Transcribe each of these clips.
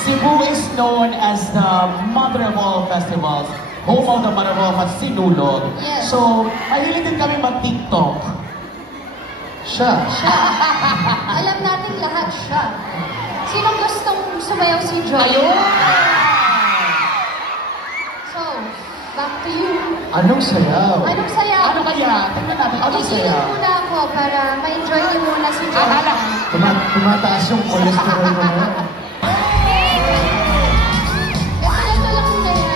Cebu is known as the mother of all festivals. Home of the mother of all festivals, Sinulog. Yes. So, mahilig din kami mag-TikTok. Siya. Alam natin lahat siya. Sinong gustong sumayaw si Joy? Ayun! So, back to you. Anong sayaw? Anong sayaw? Ano kaya? Tingnan natin, anong Ikilig sayaw? muna ako para ma-enjoy niyo muna si Joy. Akala. Tumataas yung cholesterol mo na. Kasi ito lang muna yan.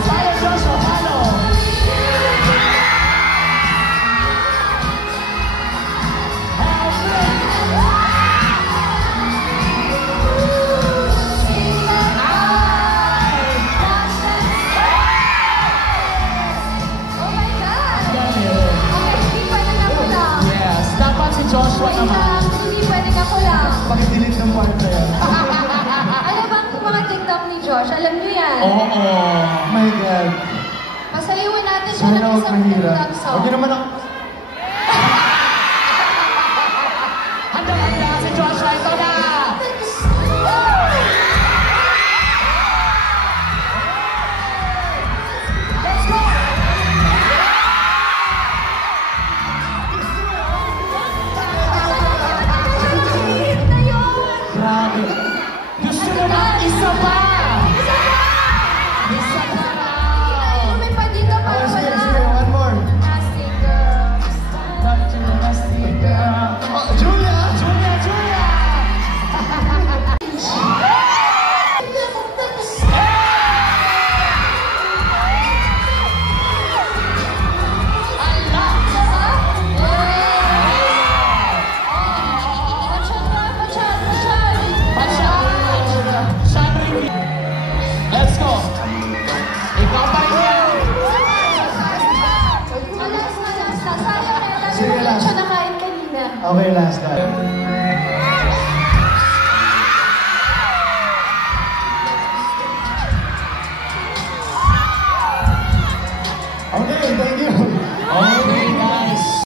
Follow Joshua, follow! Oh my God! Okay, hindi pwede na ko lang. Yes, dapat si Joshua Wait naman. lang, hindi pwede na ko lang. Pakidilit ng part na yan. Ano bang mga TikTok ni Josh? Alam niyo yan. Oo. Oh my God. Pasayawan natin siya Sana ng huwag isang mahirap. TikTok song. Huwag niyo naman ako... Handa si Joshua, ito na! Let's go! Hihit na yun! Grabe. Gusto mo ba isa pa? Isa pa raw. Lumipad dito pa Oh, sige, wala. sige. One more. Nasty girl. Not to the nasty girl. Oh, Julia! Julia, Julia! Let's go! Ikaw pa rin yan! Alas na. Sayang na. Sige, last. Siya nakain kanina. Okay, last time.